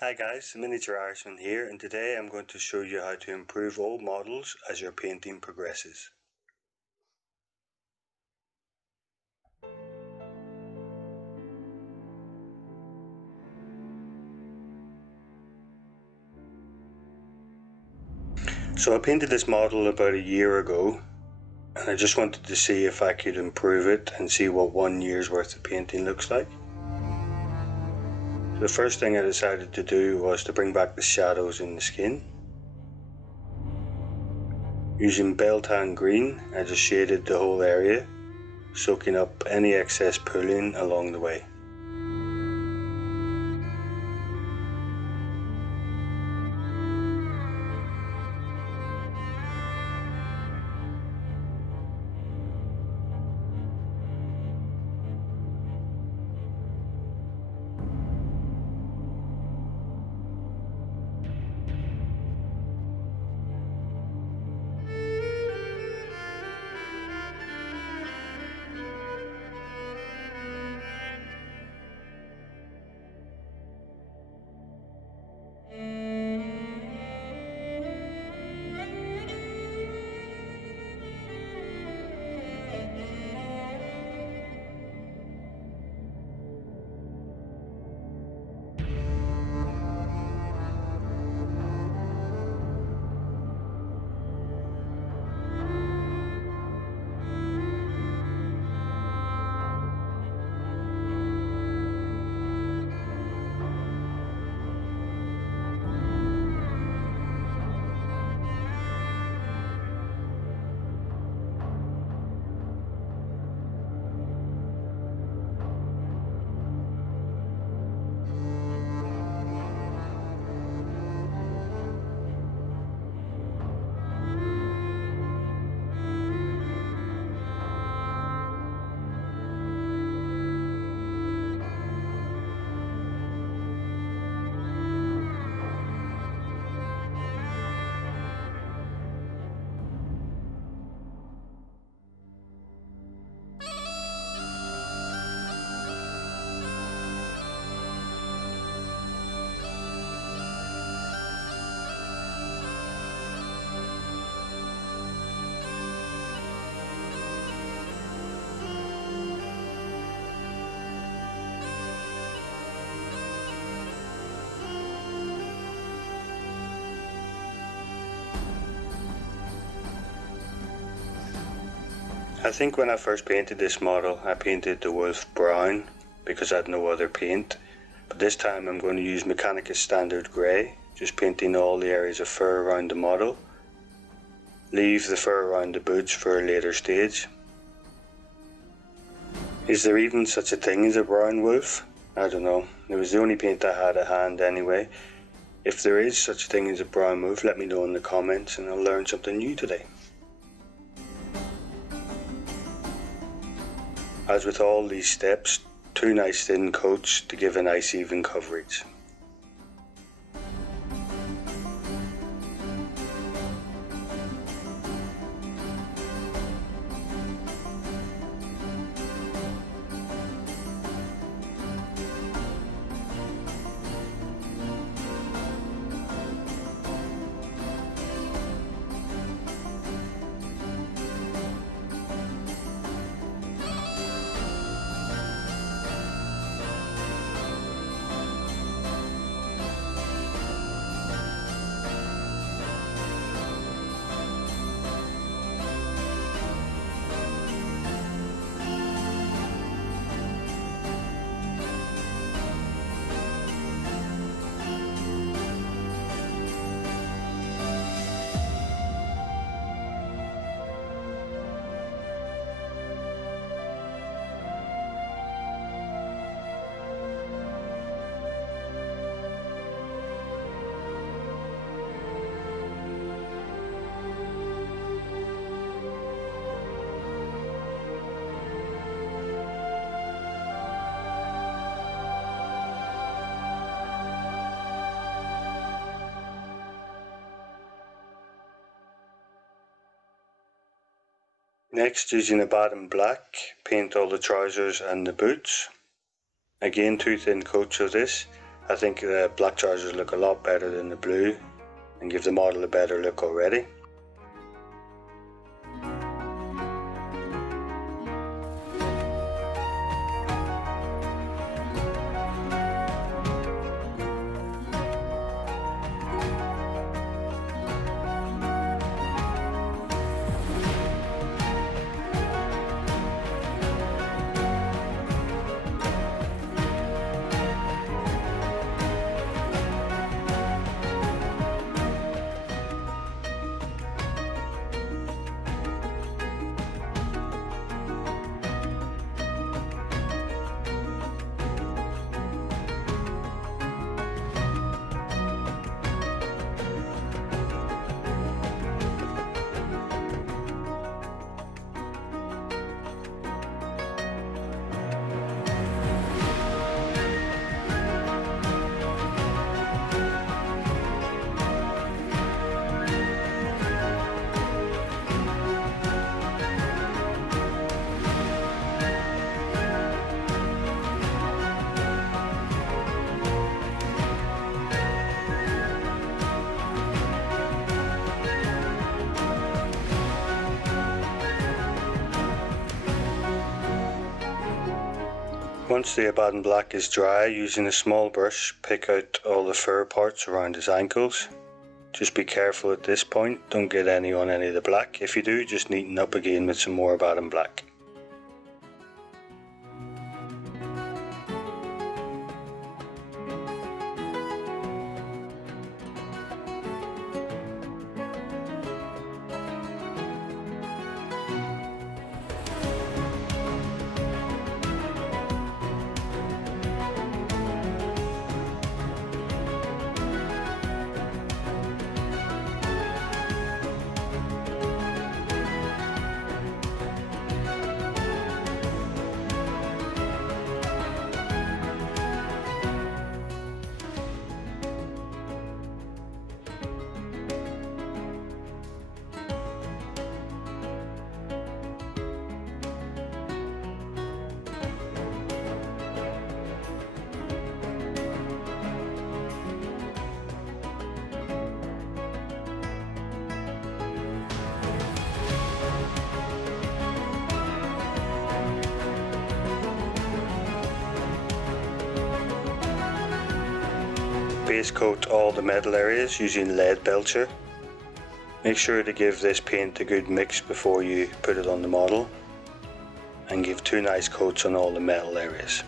Hi guys, the Miniature Irishman here, and today I'm going to show you how to improve old models as your painting progresses. So I painted this model about a year ago, and I just wanted to see if I could improve it and see what 1 year's worth of painting looks like. So the first thing I decided to do was to bring back the shadows in the skin. Using Biel-Tan Green, I just shaded the whole area, soaking up any excess pooling along the way. I think when I first painted this model, I painted the wolf brown because I had no other paint. But this time I'm going to use Mechanicus standard grey, just painting all the areas of fur around the model. Leave the fur around the boots for a later stage. Is there even such a thing as a brown wolf? I don't know. It was the only paint I had at hand anyway. If there is such a thing as a brown wolf, let me know in the comments and I'll learn something new today. As with all these steps, 2 nice thin coats to give a nice even coverage. Next, using Abaddon Black, paint all the trousers and the boots. Again, 2 thin coats of this. I think the black trousers look a lot better than the blue and give the model a better look already. Once the Abaddon Black is dry, using a small brush, pick out all the fur parts around his ankles. Just be careful at this point, don't get any on any of the black. If you do, just neaten up again with some more Abaddon Black. Base coat all the metal areas using Leadbelcher. Make sure to give this paint a good mix before you put it on the model, and give 2 nice coats on all the metal areas.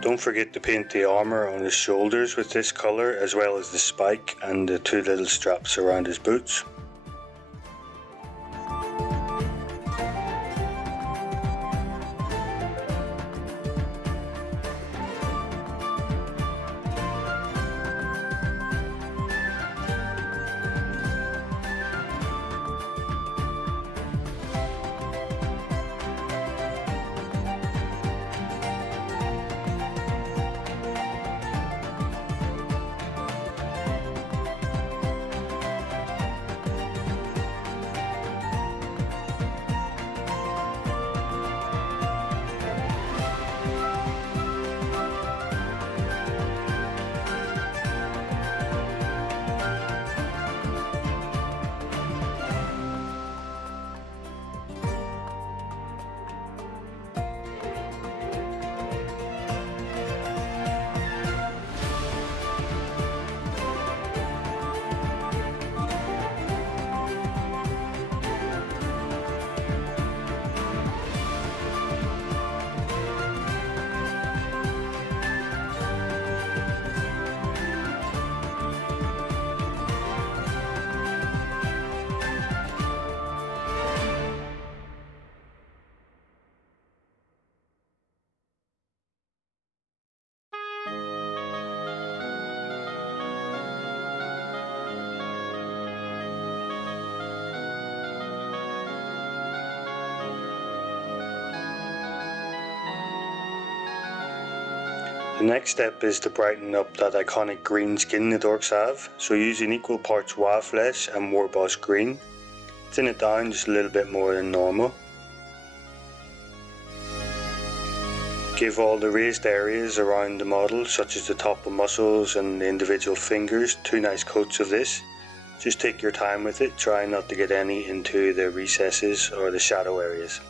Don't forget to paint the armour on his shoulders with this colour, as well as the spike and the 2 little straps around his boots. next step is to brighten up that iconic green skin that Orks have, so using equal parts Waaagh Flesh and Warboss Green, thin it down just a little bit more than normal. Give all the raised areas around the model, such as the top of muscles and the individual fingers, 2 nice coats of this. Just take your time with it, try not to get any into the recesses or the shadow areas.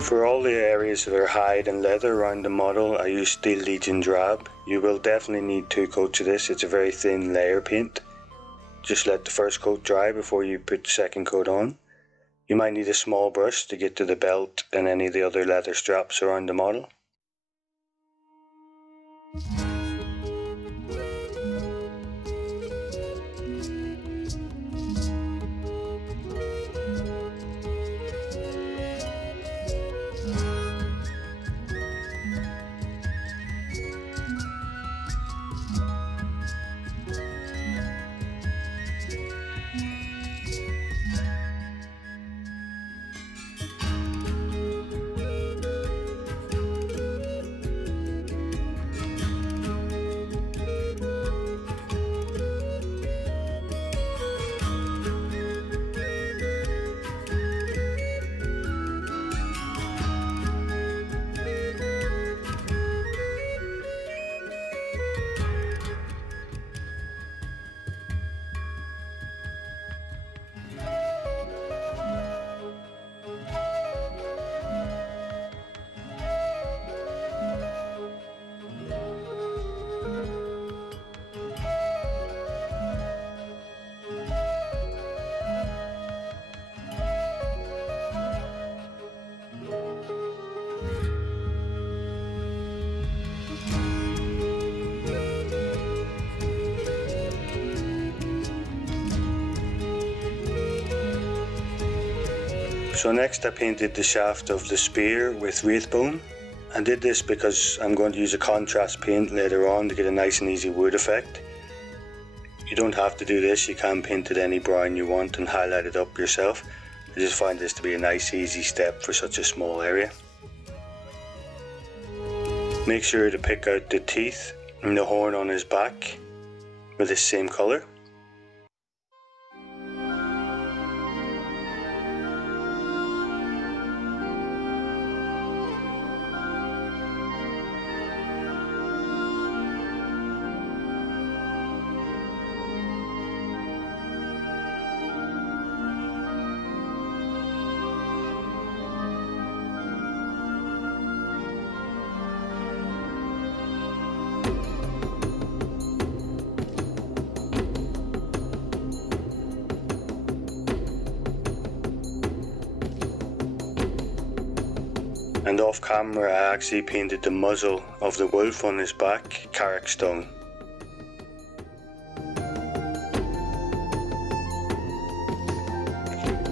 For all the areas that are hide and leather around the model, I use Steel Legion Drab. You will definitely need 2 coats of this, it's a very thin layer paint. Just let the first coat dry before you put the second coat on. You might need a small brush to get to the belt and any of the other leather straps around the model. So next I painted the shaft of the spear with Wraithbone. I did this because I'm going to use a contrast paint later on to get a nice and easy wood effect. You don't have to do this, you can paint it any brown you want and highlight it up yourself. I just find this to be a nice easy step for such a small area. Make sure to pick out the teeth and the horn on his back with this same colour. And off camera I actually painted the muzzle of the wolf on his back, Karak Stone.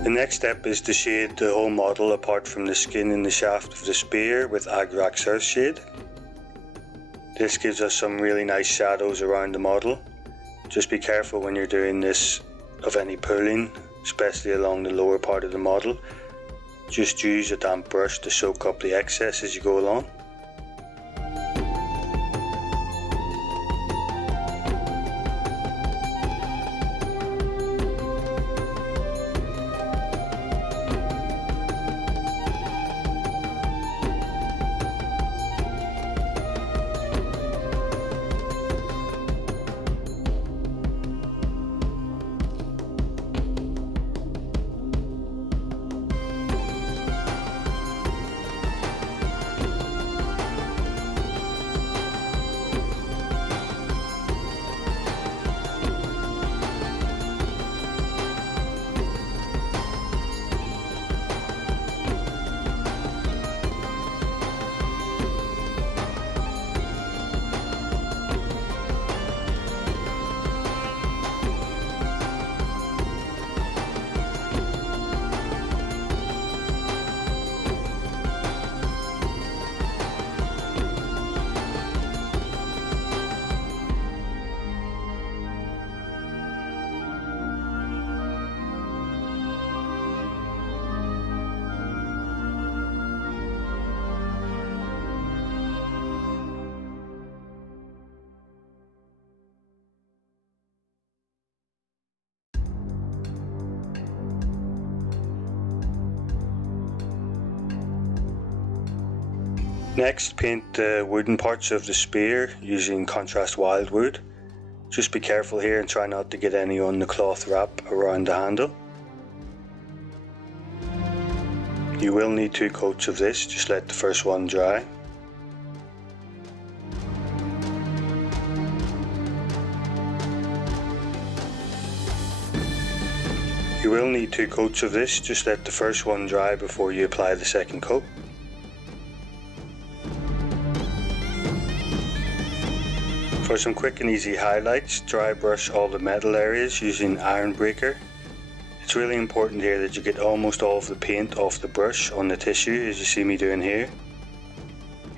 The next step is to shade the whole model apart from the skin and the shaft of the spear with Agrax Earthshade. This gives us some really nice shadows around the model. Just be careful when you're doing this of any pulling, especially along the lower part of the model. Just use a damp brush to soak up the excess as you go along. Next, paint the wooden parts of the spear using contrast Wyldwood. Just be careful here and try not to get any on the cloth wrap around the handle. You will need 2 coats of this, just let the first one dry. You will need 2 coats of this, just let the first one dry before you apply the second coat. For some quick and easy highlights, dry brush all the metal areas using Ironbreaker. It's really important here that you get almost all of the paint off the brush on the tissue, as you see me doing here.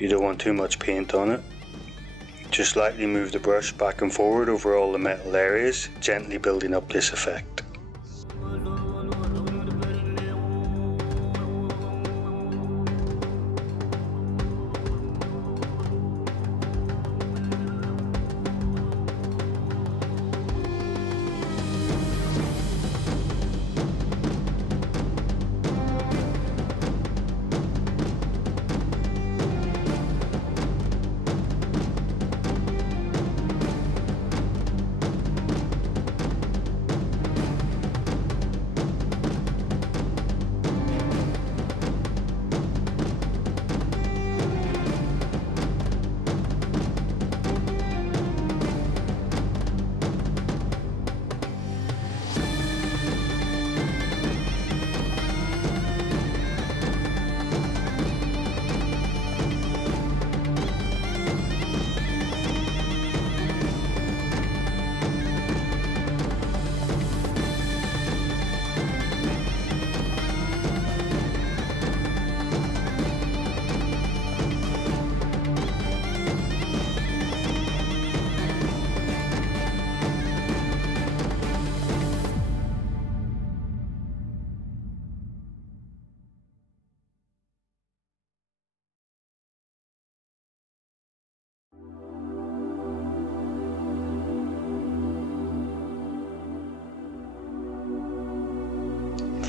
You don't want too much paint on it. Just lightly move the brush back and forward over all the metal areas, gently building up this effect.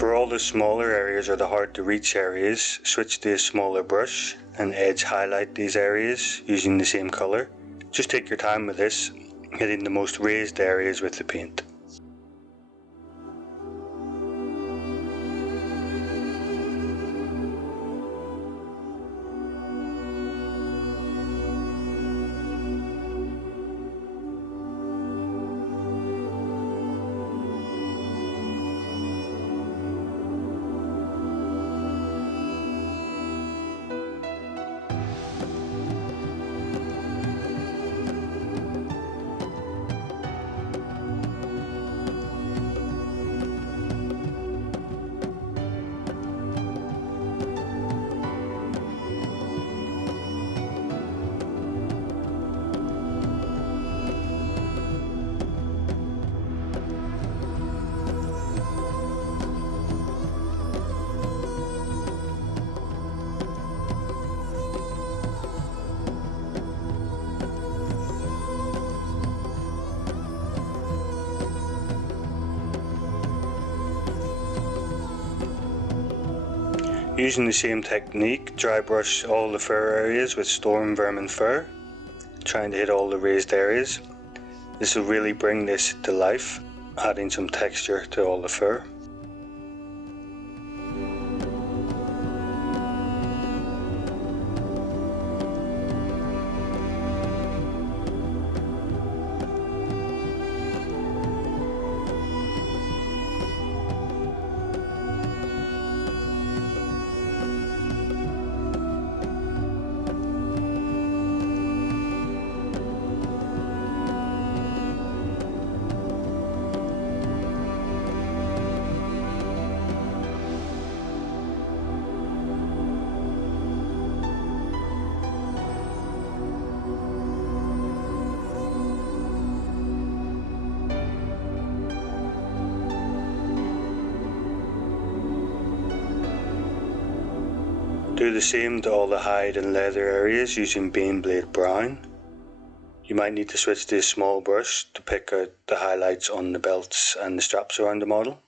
For all the smaller areas or the hard to reach areas, switch to a smaller brush and edge highlight these areas using the same colour. Just take your time with this, hitting the most raised areas with the paint. Using the same technique, dry brush all the fur areas with Stormvermin Fur, trying to hit all the raised areas. This will really bring this to life, adding some texture to all the fur. Do the same to all the hide and leather areas using Baneblade Brown. You might need to switch to a small brush to pick out the highlights on the belts and the straps around the model.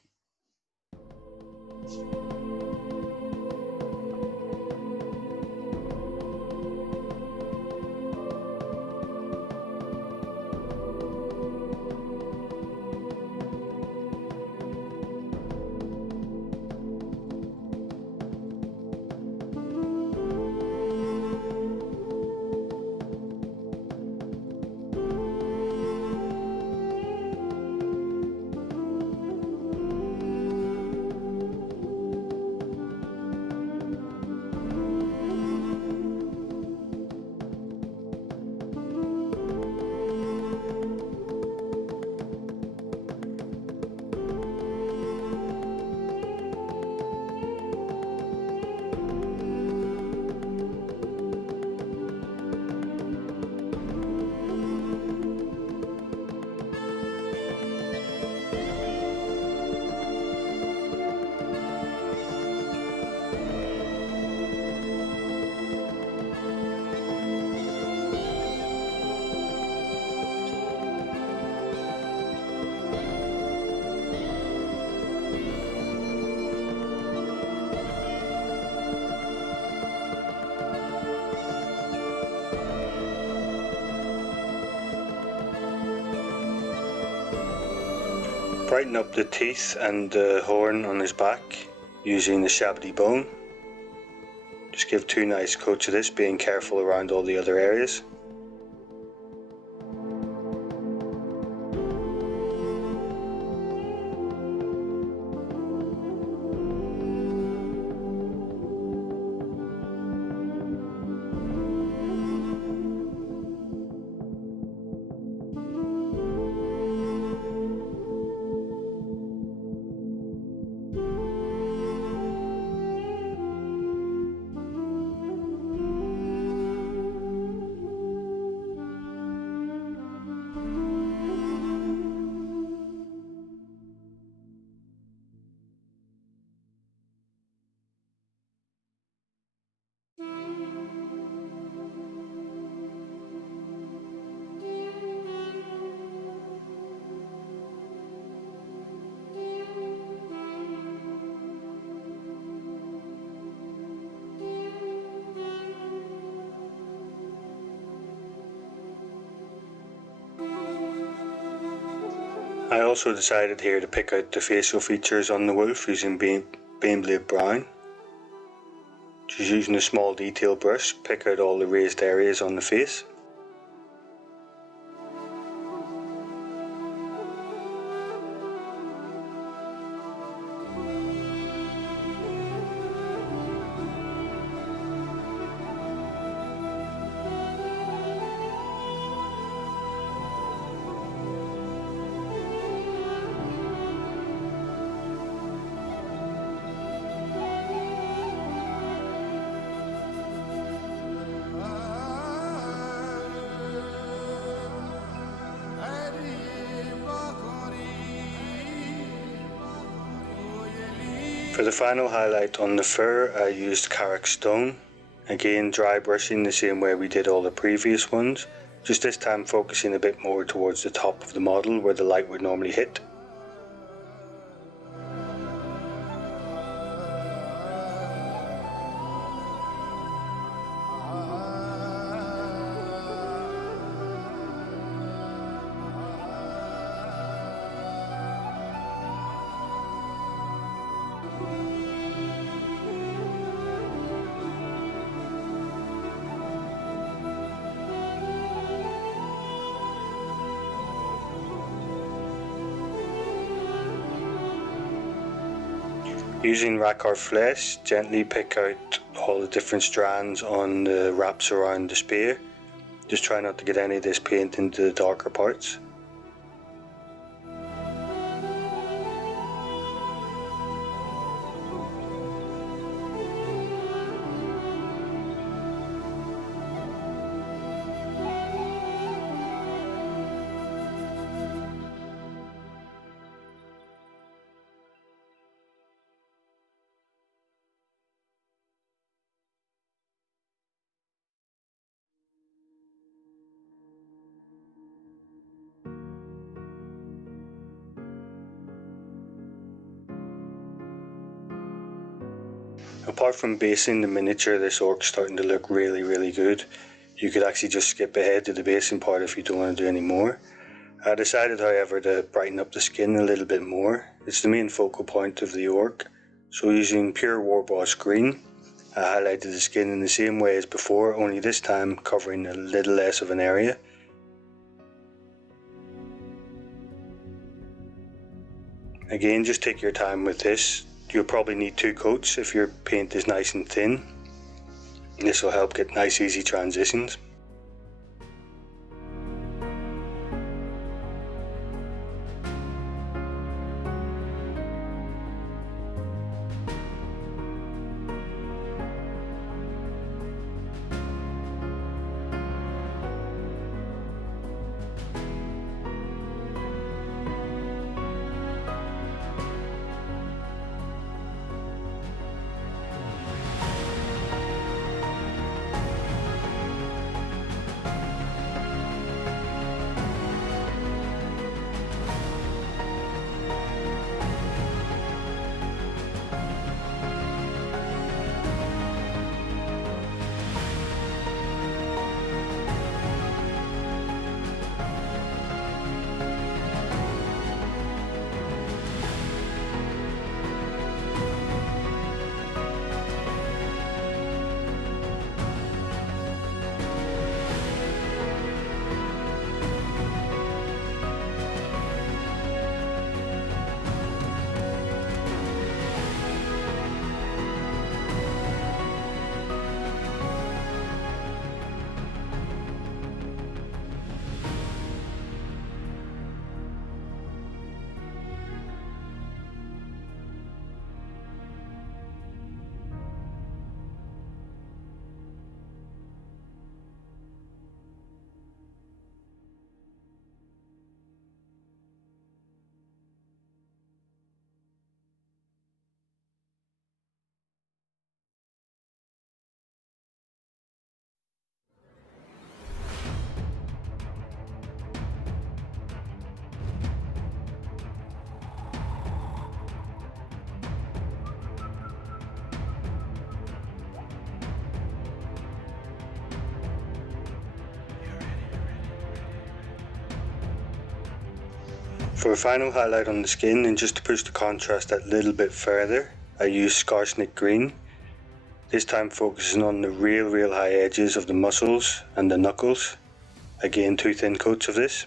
Brighten up the teeth and the horn on his back using the Ushabti Bone. Just give 2 nice coats of this, being careful around all the other areas. I also decided here to pick out the facial features on the wolf using Baneblade Brown. Just using a small detail brush, pick out all the raised areas on the face. For the final highlight on the fur, I used Karak Stone. Again, dry brushing the same way we did all the previous ones, just this time focusing a bit more towards the top of the model where the light would normally hit. Using Rakarth Flesh, gently pick out all the different strands on the wraps around the spear. Just try not to get any of this paint into the darker parts. Apart from basing the miniature, this orc's starting to look really good. You could actually just skip ahead to the basing part if you don't want to do any more. I decided, however, to brighten up the skin a little bit more. It's the main focal point of the orc. So using pure Warboss Green, I highlighted the skin in the same way as before, only this time covering a little less of an area. Again, just take your time with this. You'll probably need 2 coats if your paint is nice and thin. This will help get nice easy transitions. For a final highlight on the skin, and just to push the contrast that little bit further, I use Skarsnik Green. This time focusing on the real high edges of the muscles and the knuckles. Again, 2 thin coats of this.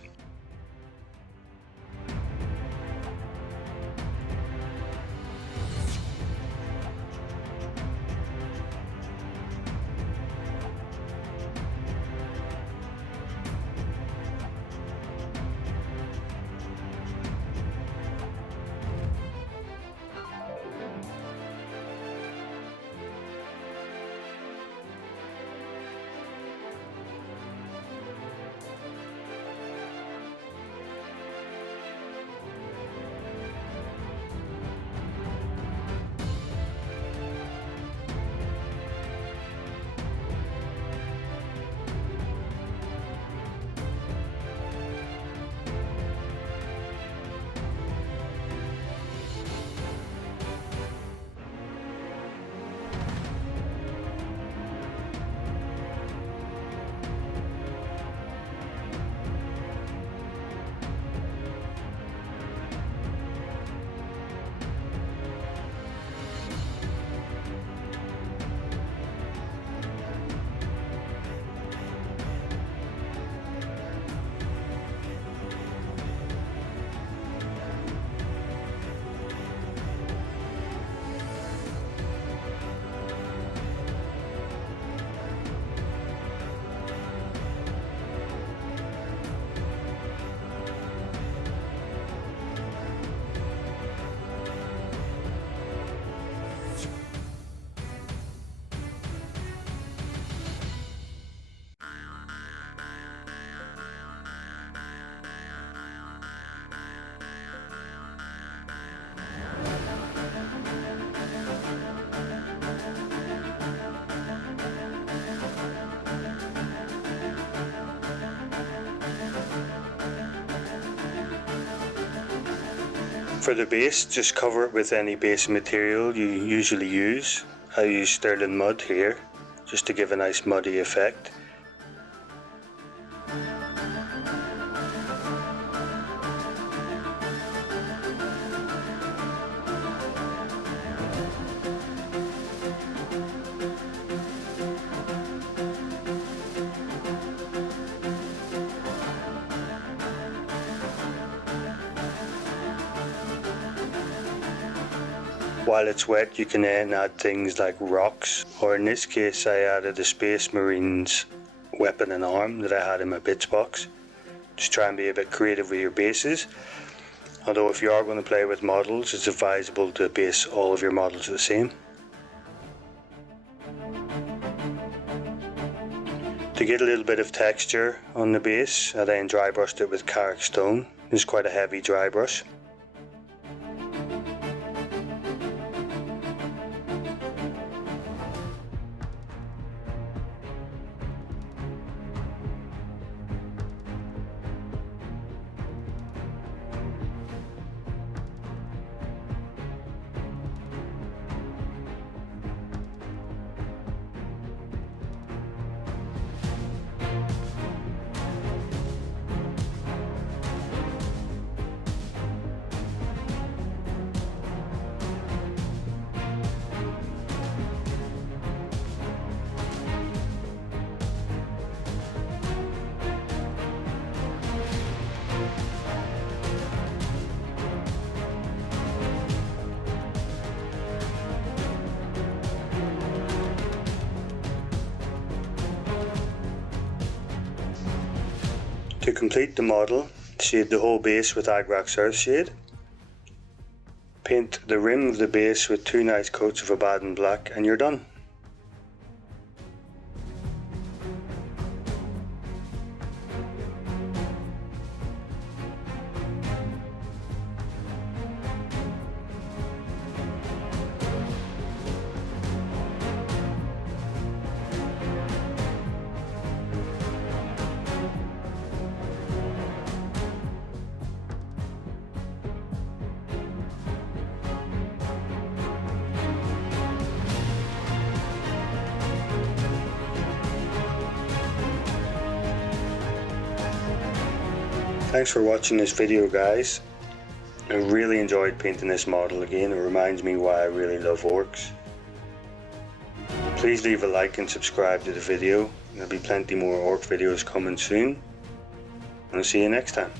For the base, just cover it with any base material you usually use. I use Stirland Mud here, just to give a nice muddy effect. While it's wet, you can then add things like rocks, or in this case I added a Space Marine's weapon and arm that I had in my bits box. Just try and be a bit creative with your bases. Although if you are going to play with models, it's advisable to base all of your models the same. To get a little bit of texture on the base, I then dry brushed it with Karak Stone. It's quite a heavy dry brush. To complete the model, shade the whole base with Agrax Earthshade. Paint the rim of the base with 2 nice coats of Abaddon Black and you're done. Thanks for watching this video, guys. I really enjoyed painting this model again. It reminds me why I really love Orks. Please leave a like and subscribe to the video. There'll be plenty more Ork videos coming soon. And I'll see you next time.